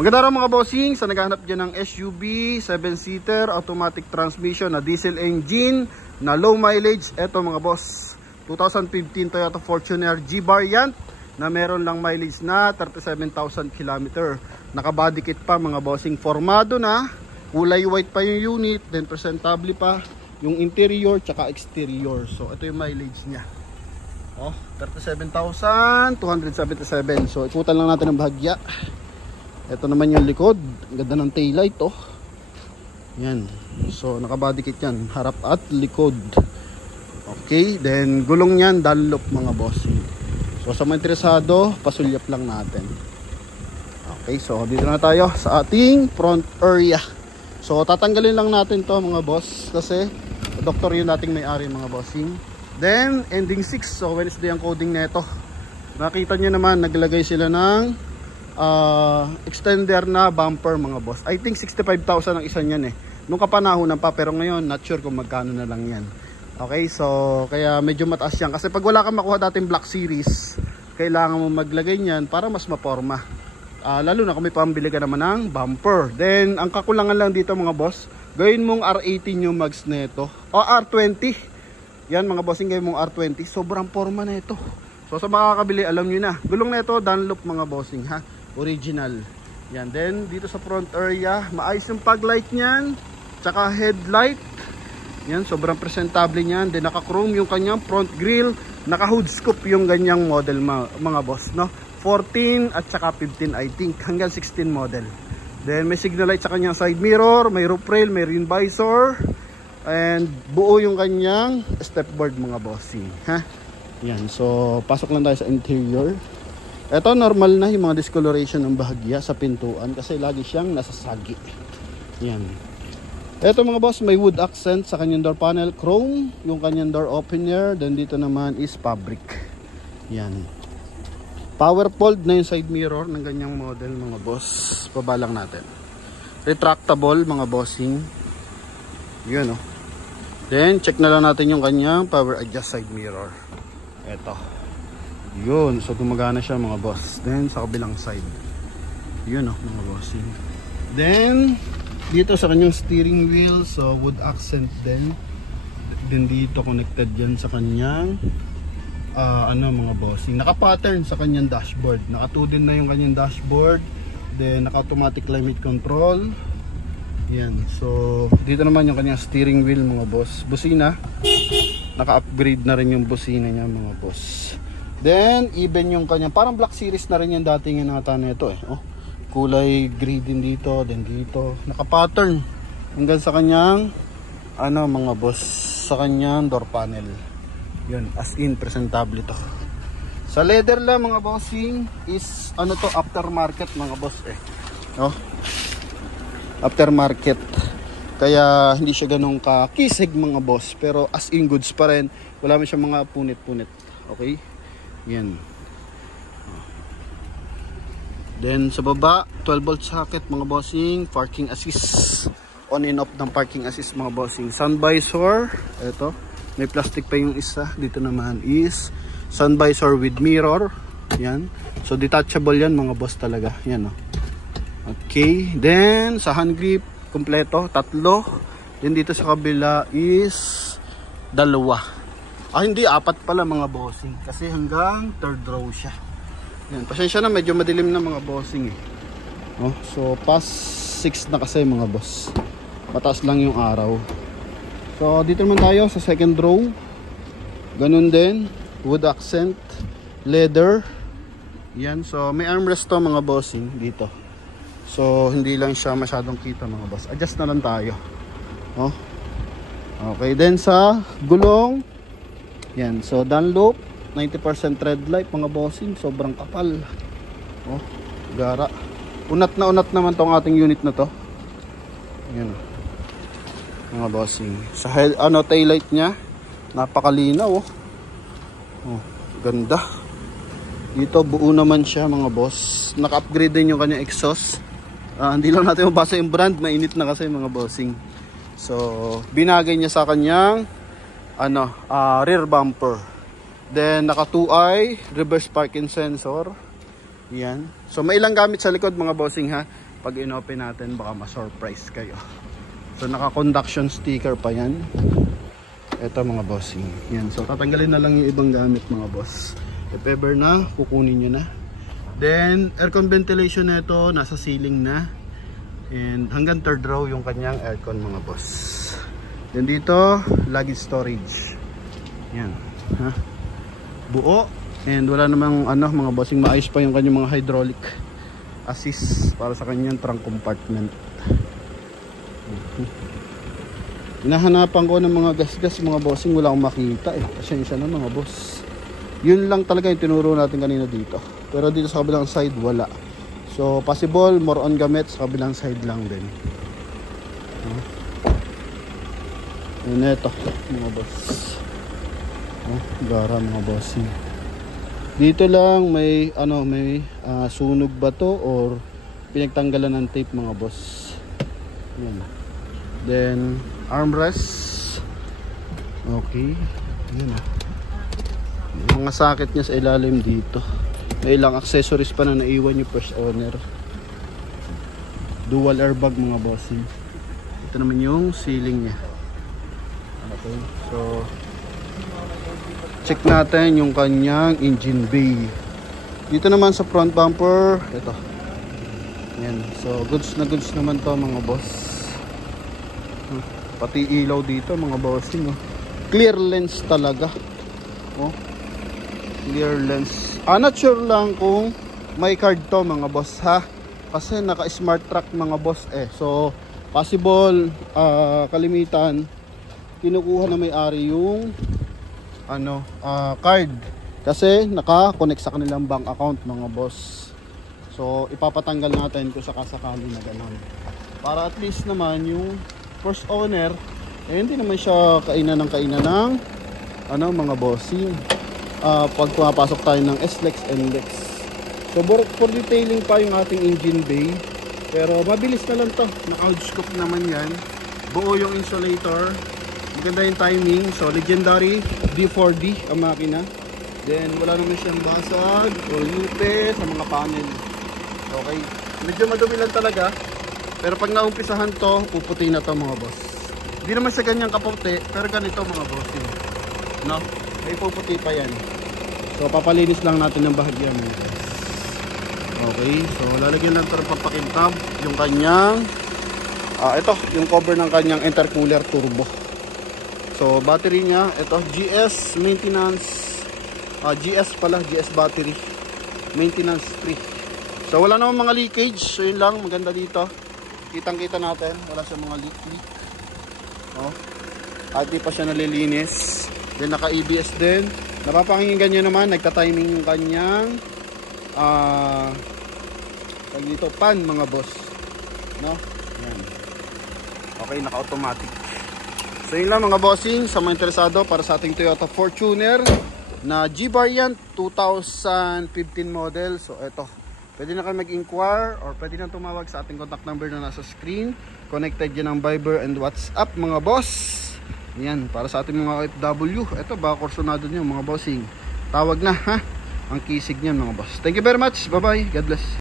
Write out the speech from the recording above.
Maganda rin mga bossing sa naghahanap dyan ng SUV, 7-seater, automatic transmission na diesel engine na low mileage. Eto mga boss, 2015 Toyota Fortuner G-Variant na meron lang mileage na 37,000 km. Naka-body kit pa mga bossing, formado na, kulay white pa yung unit, then presentable pa yung interior tsaka exterior. So ito yung mileage niya. 37,277. So ikutan lang natin ang bahagya. Ito naman yung likod. Ang ganda ng taillight Yan. So naka-body kit yan, harap at likod. Okay, then gulong yan Dunlop mga bossing. So sa mga interesado, pasulyap lang natin. Okay, so dito na tayo sa ating front area. So tatanggalin lang natin to mga boss kasi doktor yung dating may-ari mga bossing. Then ending 6, so Wednesday ang coding neto. Nakita nyo naman naglagay sila ng extender na bumper mga boss. I think 65,000 ang isa niyan nung kapanahonan pa, pero ngayon not sure kung magkano na lang yan. Okay, so kaya medyo mataas yan kasi pag wala kang makuha dating Black Series, kailangan mo maglagay niyan para mas maporma. Lalo na kung may pambili ka naman ng bumper. Then ang kakulangan lang dito mga boss, gawin mong R18 yung mags neto o R20. Yan mga bossing, gawin mong R20, sobrang forma na ito. So sa makakabili, alam nyo na, gulong na ito Dunlop mga bossing ha, original. Yan, then dito sa front area, maayos yung pag light nyan, tsaka headlight. Yan, sobrang presentable nyan. Then naka chrome yung kanyang front grille, naka hood scoop yung ganyang model mga boss, no? 14 at saka 15 I think, hanggang 16 model. Then may signal light sa kanyang side mirror, may roof rail, may rim visor, and buo yung kanyang stepboard mga bossing ha. Yan, so pasok lang tayo sa interior. Ito normal na yung mga discoloration ng bahagya sa pintuan kasi lagi siyang nasasagi. Yan, ito mga boss, may wood accent sa kanyang door panel, chrome yung kanyang door opener. Then dito naman is fabric. Yan, power fold na yung side mirror ng ganyang model mga boss. Pabalang natin, retractable mga bossing. Yun Then check na lang natin yung kanyang power adjust side mirror. Eto. Yun, so gumagana siya mga boss. Then sa kabilang side, yun mga bossing. Then dito sa kanyang steering wheel, so wood accent din. Then dito connected yan sa kanyang mga bossing. Naka-pattern sa kanyang dashboard. Naka-2 din na yung kanyang dashboard. Then naka-automatic climate control. Yan, so dito naman yung kanyang steering wheel mga boss. Busina, naka-upgrade na rin yung busina niya mga boss. Then even yung kanyang, parang Black Series na rin yung dating nata nito kulay gray din dito, then dito naka-pattern hanggang sa kanyang mga boss, sa kanyang door panel. Yun, as in presentable to. Sa leather lang mga bossing is aftermarket mga boss aftermarket, kaya hindi siya ganun kakisig mga boss, pero as in goods pa rin, wala man siya mga punit-punit. Okay, yan. Then sa baba, 12 volt socket mga bossing, parking assist, on and off ng parking assist mga bossing. Sun visor, ito may plastic pa yung isa. Dito naman is sun visor with mirror. Yan, so detachable yan mga boss talaga. Yan Okay, then sa hand grip kompleto, 3. Then dito sa kabila is 2. Hindi, 4 pala mga bossing kasi hanggang 3rd row siya. Yan, pasensya na, medyo madilim na mga bossing so past 6 na kasi mga boss, mataas lang yung araw. So dito naman tayo sa 2nd row, ganun din, wood accent, leather. Yan, so may armrest to mga bossing dito. So hindi lang siya masyadong kita mga boss. Adjust na lang tayo. Okay, then sa gulong, yan, so Dunlop 90% tread light mga bossing, sobrang kapal. Gara. Unat na unat naman tong ating unit na to. Yan mga bossing. Sa tail light niya, napakalinaw ganda. Dito buo naman siya mga boss. Naka-upgrade din yung kanyang exhaust. Hindi lang natin mabasa yung brand, mainit na kasi mga bossing. So binagay niya sa kanyang rear bumper. Then naka 2i reverse parking sensor. Yan. So may ilang gamit sa likod mga bossing ha. pag inopen natin baka ma-surprise kayo. So naka-conduction sticker pa yan. Ito mga bossing. Yan. So tatanggalin na lang yung ibang gamit mga boss. If ever na, kukunin nyo na. Then aircon ventilation na ito, nasa ceiling na. And hanggang third row yung kanyang aircon mga boss. Then dito, luggage storage. Yan. Ha? Buo. And wala namang mga bossing, maayos pa yung kanyang mga hydraulic assist para sa kanyang trunk compartment. Hinahanapan ko ng mga gas-gas mga bossing, wala akong makita eh. Pasensya na mga boss. Yun lang talaga yung tinuro natin kanina dito. Pero dito sa kabilang side wala. So possible more on gamit sa kabilang side lang din. Yun ito mga boss. Gara mga bossing. Dito lang may sunog ba to or pinagtanggalan ng tape mga boss. Yan. Then armrest. Okay. Yan. Mga socket niya sa ilalim dito. May ilang accessories pa na naiwan yung first owner. Dual airbag mga bossing. Ito naman yung ceiling niya. Okay. So check natin yung kanyang engine bay. Dito naman sa front bumper, ito. Yan. So goods na goods naman to mga boss. Pati ilaw dito mga bossing. Clear lens talaga. Clear lens. Not sure lang kung may card to mga boss ha. Kasi naka smart track mga boss eh. So possible kalimitan kinukuha na may-ari yung card kasi naka-connect sa kanilang bank account mga boss. So ipapatanggal natin kung sakasakali na gano'n. Para at least naman yung first owner hindi naman siya kainan ng mga bossing. Pag pumapasok tayo ng SLEX and LEX. So for detailing pa yung ating engine bay. Pero mabilis na lang to. Naka-hood scoop naman yan. Buo yung insulator. Maganda yung timing. So legendary D4D ang makina. Then wala naman siyang basag o lupe sa mga panel. Okay. Medyo madumi lang talaga. Pero pag naumpisahan to, puputi na to mga boss. Hindi naman siya ganyang kaputi. Pero ganito mga boss. No? May puputi pa yan. So papalinis lang natin ng bahagyan. Okay. So lalagyan lang ito ng pampakintab. Yung kanyang ito, yung cover ng kanyang intercooler turbo. So battery niya, ito GS maintenance, GS battery, maintenance free. So wala namang mga leakage. So yun lang, maganda dito. Kitang-kita natin, wala siyang mga leak. At di pa siya nalilinis. Then naka ABS din. Napapakinggan nyo naman, nagta-timing yung kanyang dito pan mga boss. No? Yan. Okay, naka-automatic. So yun lang mga bossing, sa mga interesado para sa ating Toyota Fortuner na G-Variant 2015 model. So eto, pwede na kayo mag-inquire or pwede na tumawag sa ating contact number na nasa screen. Connected yan ng Viber and WhatsApp mga boss. Yan, para sa ating mga OFW. Ito, baka kursunado nyo mga bossing. Tawag na ha, ang kisig nyan mga boss. Thank you very much, bye bye, God bless.